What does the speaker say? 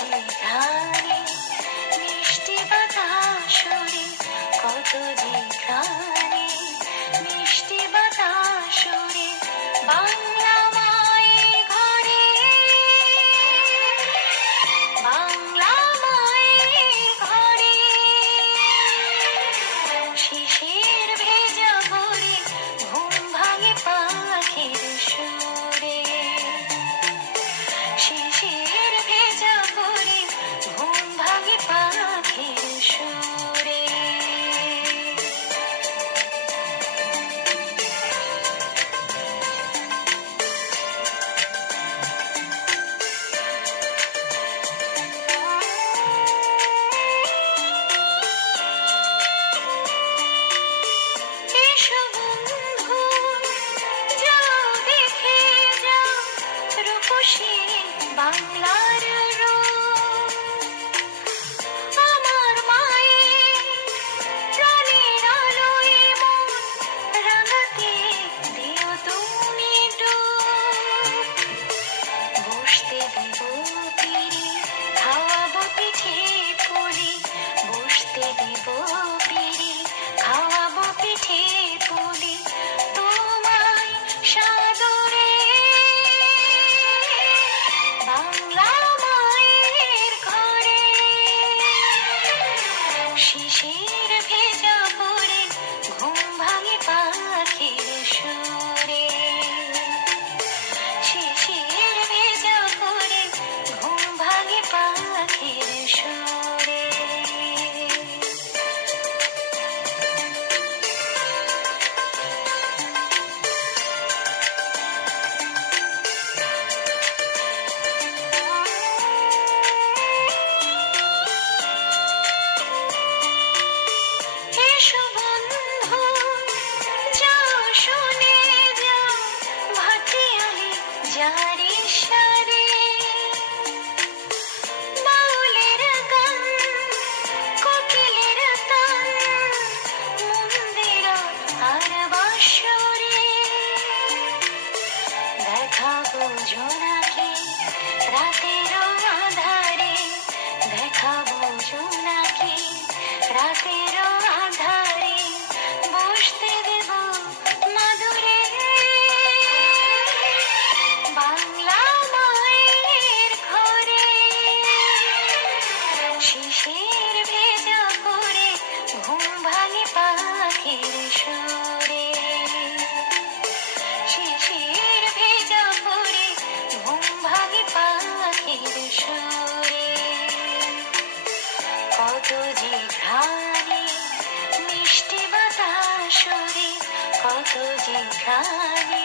যে ঘ্রাণে মিষ্টি বাতাসরে, কত যে ঘ্রাণে মিষ্টি বাতাসরে, বাংলা মায়ের ঘরে, বাংলা মায়ের ঘরে, শিশির ভেজা ভোরে ঘুম ভাঙে পাখির সুরে, শিশির ভেজা ভোরে ঘুম ভাঙে পাখির সুরে। এসো বন্ধু, যাও দেখে যাও রূপসী বাংলার রূপ, আমার মায়ের প্রাণের আলোয় মন রাঙাতে দিও তুমি ডুব, বসতে দিব পিড়ি খাওয়াবো পিঠে পুলি, বসতে দিব পিড়ি খাওয়াবো পিঠে পুলি, তোমায় সাদরে, বাংলা মায়ের ঘরে, শিশির ভেজা ভোরে ঘুম ভাঙে পাখির সুরে, শিশির ভেজা ভোরে ঘুম ভাঙে পাখির সুরে। এসো বন্ধু, যাও শুনে যাও ভাটিয়ালি যারি সারে, বাউলের গান কোকিলের তান, মন্দির আর বাঁশরে, দেখাবো জোনাকি রাতের আধারে, দেখাবো জোনাকি রাতের আধারে, বসতে দেব মাদুরে, বাংলা মায়ের ঘরে, শিশির ভেজা ভোরে ঘুম ভাঙে পাখির সুরে, শিশির ভেজা ভোরে ঘুম ভাঙে পাখির সুরে, কত যে ঘ্রাণে মিষ্টি বাতাসরে, কত যে ঘ্রাণে